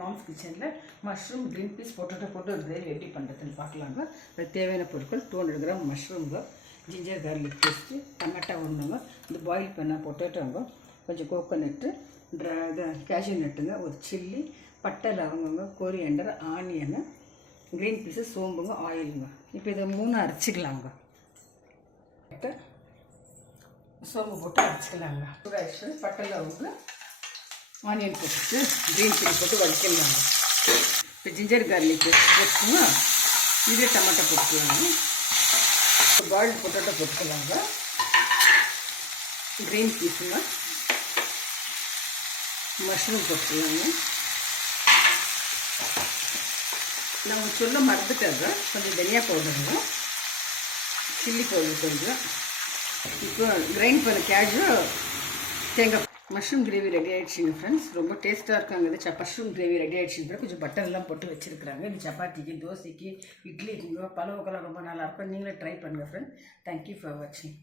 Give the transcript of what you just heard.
Moms கிச்சனில் mushroom green peas potato போட்டு ஒரு கிரேவி எப்படி பண்ணுறதுன்னு பார்க்கலாங்க. அதுக்கு தேவையான பொருட்கள் 200 கிராம் மஷ்ரூம்ங்க, ஜிஞ்சர் கார்லிக் பேஸ்ட்டு, டமாட்டா ஒன்றுங்க, இந்த பாயில் பண்ண பொட்டேட்டோங்க, கொஞ்சம் கோகோனட்டு, கேஷ்யூ நட்டுங்க, ஒரு சில்லி, பட்டை லவங்கங்க, கொரியண்டர், ஆனியனு, க்ரீன் பீஸு, சோம்புங்க, ஆயிலுங்க. இப்போ இதை 3 அரைச்சிக்கலாங்க. சோம்பு போட்டு அரைச்சிக்கலாங்க. அரைச்சிட்டு பட்டை லவங்க, ஆனியன் போட்டுட்டு க்ரீன் சில்லி போட்டு வதக்கிடலாங்க. இப்போ ஜிஞ்சர் கார்லிக் பேஸ்ட் போட்டுங்க, இதே டமாட்டோ போட்டுக்கலாங்க. பாயில்டு பொட்டேட்டோ போட்டுக்கலாங்க. க்ரீன் பீஸுங்க, மஷ்ரூம் போட்டுக்கலாங்க. நம்ம சொல்ல மறந்துட்டாங்க, கொஞ்சம் தனியா பவுடருங்க, சில்லி பவுடர் கொஞ்சம். இப்போ கிரைண்ட் பண்ண கேஷ்யூ, தேங்காய். மஷ்ரூம் கிரேவி ரெடி ஆகிடுச்சிங்க ஃப்ரெண்ட்ஸ். ரொம்ப டேஸ்ட்டாக இருக்காங்க. இது மஷ்ரூம் கிரேவி ரெடி ஆகிடுச்சிங்க. கொஞ்சம் பட்டர்லாம் போட்டு வச்சுருக்குறாங்க. இது சப்பாத்திக்கு, தோசைக்கு, இட்லிக்குங்க, பலவுக்கெல்லாம் ரொம்ப நல்லாயிருக்கும். நீங்களே ட்ரை பண்ணுங்கள் ஃப்ரெண்ட். தேங்க்யூ ஃபார் வாட்சிங்.